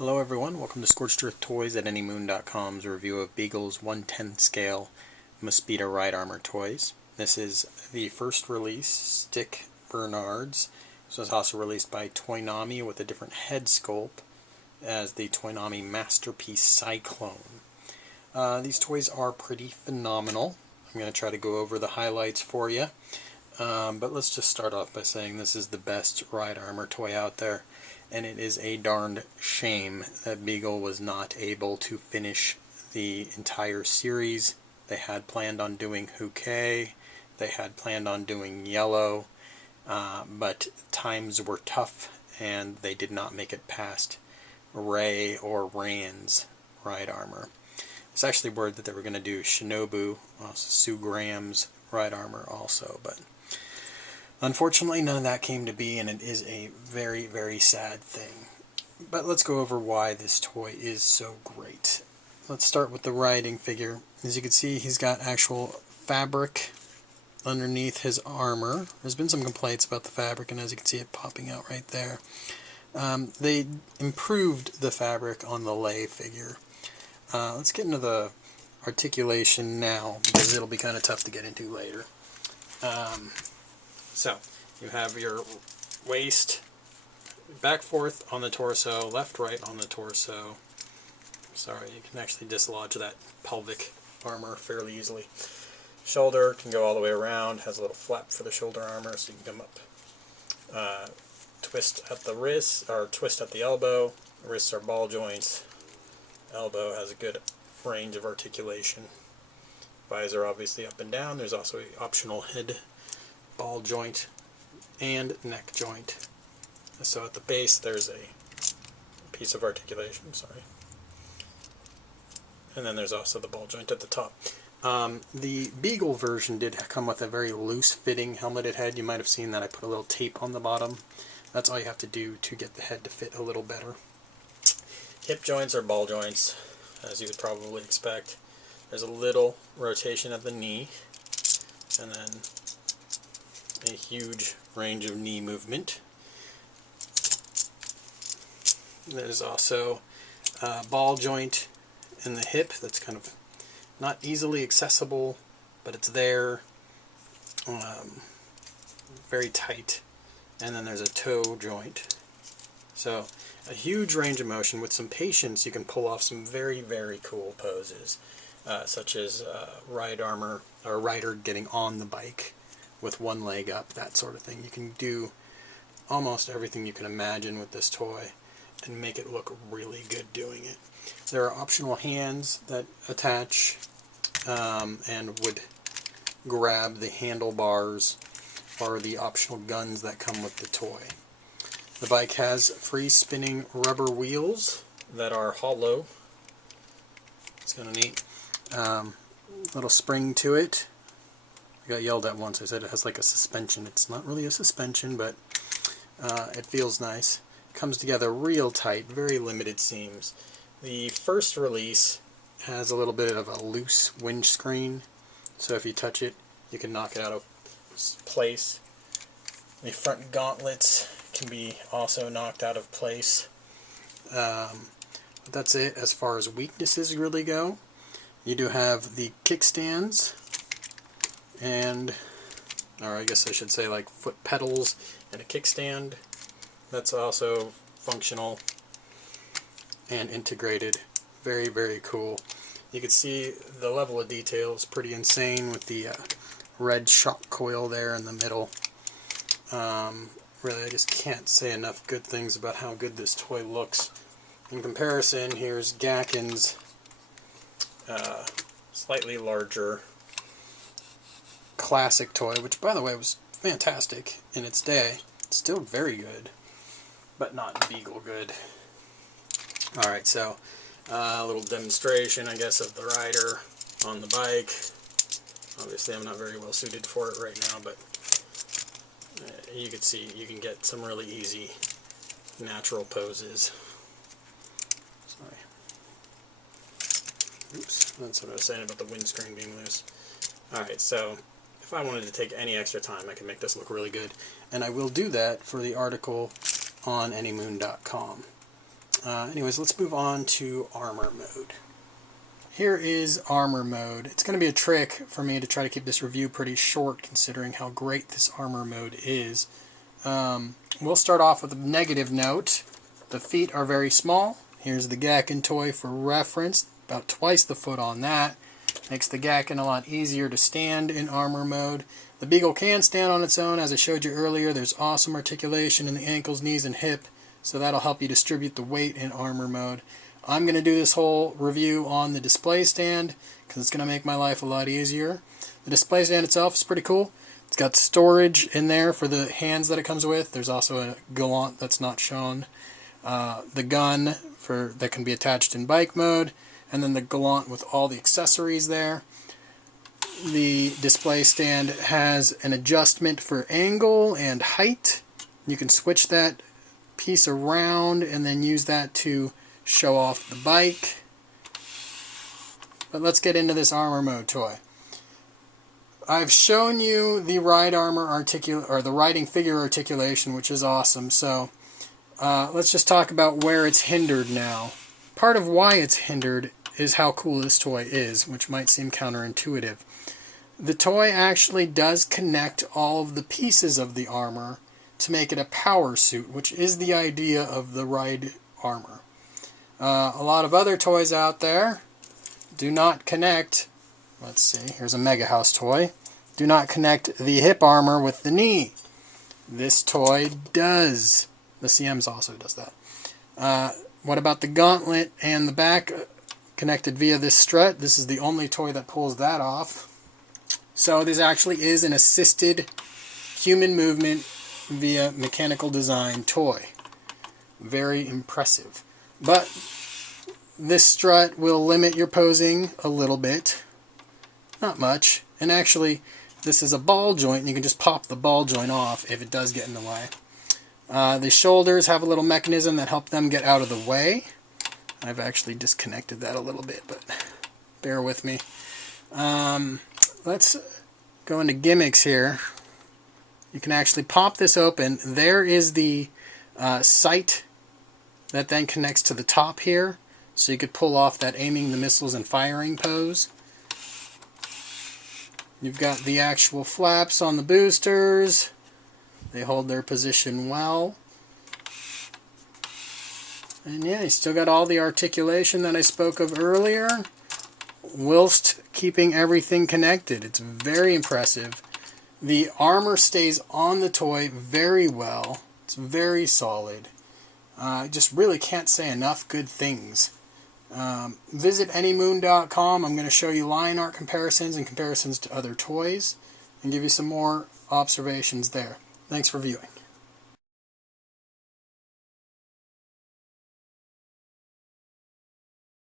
Hello everyone, welcome to Scorched Earth Toys at anymoon.com's review of Beagle's 1/10 scale Mospeada ride armor toys. This is the first release, Stick Bernards. This was also released by Toynami with a different head sculpt as the Toynami Masterpiece Cyclone. These toys are pretty phenomenal. I'm going to try to go over the highlights for you. But let's just start off by saying this is the best ride armor toy out there. And it is a darned shame that Beagle was not able to finish the entire series. They had planned on doing Houquet, they had planned on doing Yellow, but times were tough and they did not make it past Ray or Rand's ride armor. It's actually word that they were going to do Shinobu, Sue Graham's ride armor also, but unfortunately, none of that came to be, and it is a very, very sad thing. But let's go over why this toy is so great. Let's start with the riding figure. As you can see, he's got actual fabric underneath his armor. There's been some complaints about the fabric, and as you can see it popping out right there. They improved the fabric on the lay figure. Let's get into the articulation now, because it'll be kind of tough to get into later. So, you have your waist, back forth on the torso, left right on the torso. Sorry, you can actually dislodge that pelvic armor fairly easily. Shoulder can go all the way around, has a little flap for the shoulder armor so you can come up. Twist at the wrist, or twist at the elbow. Wrists are ball joints. Elbow has a good range of articulation. Visor obviously up and down. There's also an optional head ball joint and neck joint. So at the base there's a piece of articulation, sorry. And then there's also the ball joint at the top. The Beagle version did come with a very loose fitting helmeted head. You might have seen that I put a little tape on the bottom. That's all you have to do to get the head to fit a little better. Hip joints are ball joints, as you would probably expect. There's a little rotation at the knee, and then a huge range of knee movement. There's also a ball joint in the hip that's kind of not easily accessible, but it's there, very tight. And then there's a toe joint. So a huge range of motion. With some patience you can pull off some very, very cool poses, such as ride armor or rider getting on the bike with one leg up, that sort of thing. You can do almost everything you can imagine with this toy and make it look really good doing it. There are optional hands that attach and would grab the handlebars or the optional guns that come with the toy. The bike has free spinning rubber wheels that are hollow. It's kind of neat. Little spring to it. I got yelled at once. I said it has like a suspension. It's not really a suspension, but it feels nice. Comes together real tight, very limited seams. The first release has a little bit of a loose windscreen, so if you touch it, you can knock it out of place. The front gauntlets can be also knocked out of place. But that's it as far as weaknesses really go. You do have the kickstands, and, or I guess I should say like foot pedals and a kickstand. That's also functional and integrated. Very, very cool. You can see the level of detail is pretty insane with the red shock coil there in the middle. Really, I just can't say enough good things about how good this toy looks. In comparison, here's Gacken's slightly larger classic toy, which by the way was fantastic in its day. It's still very good, but not Beagle good. Alright, so a little demonstration, I guess, of the rider on the bike. Obviously I'm not very well suited for it right now, but you can see you can get some really easy natural poses. Sorry. Oops, that's what I was saying about the windscreen being loose. Alright, so if I wanted to take any extra time, I can make this look really good. And I will do that for the article on anymoon.com. Anyways, let's move on to armor mode. Here is armor mode. It's going to be a trick for me to try to keep this review pretty short considering how great this armor mode is. We'll start off with a negative note. The feet are very small. Here's the Gakken toy for reference. About twice the foot on that. Makes the Gakken a lot easier to stand in armor mode. The Beagle can stand on its own. As I showed you earlier, there's awesome articulation in the ankles, knees, and hip. So that'll help you distribute the weight in armor mode. I'm going to do this whole review on the display stand because it's going to make my life a lot easier. The display stand itself is pretty cool. It's got storage in there for the hands that it comes with. There's also a gallant that's not shown. The gun that can be attached in bike mode. And then the gallant with all the accessories there. The display stand has an adjustment for angle and height. You can switch that piece around and then use that to show off the bike. But let's get into this armor mode toy. I've shown you the ride armor the riding figure articulation, which is awesome. So let's just talk about where it's hindered now. Part of why it's hindered is how cool this toy is, which might seem counterintuitive. The toy actually does connect all of the pieces of the armor to make it a power suit, which is the idea of the ride armor. A lot of other toys out there do not connect. Let's see, here's a Mega House toy. Do not connect the hip armor with the knee. This toy does. The CM's also does that. What about the gauntlet and the back connected via this strut? This is the only toy that pulls that off. So this actually is an assisted human movement via mechanical design toy. Very impressive. But this strut will limit your posing a little bit. Not much. And actually, this is a ball joint, and you can just pop the ball joint off if it does get in the way. The shoulders have a little mechanism that helps them get out of the way. I've actually disconnected that a little bit, but bear with me. Let's go into gimmicks here. You can actually pop this open. There is the sight that then connects to the top here. So you could pull off that aiming the missiles and firing pose. You've got the actual flaps on the boosters. They hold their position well. And yeah, you still got all the articulation that I spoke of earlier, whilst keeping everything connected. It's very impressive. The armor stays on the toy very well. It's very solid. I just really can't say enough good things. Visit anymoon.com. I'm going to show you line art comparisons and comparisons to other toys and give you some more observations there. Thanks for viewing.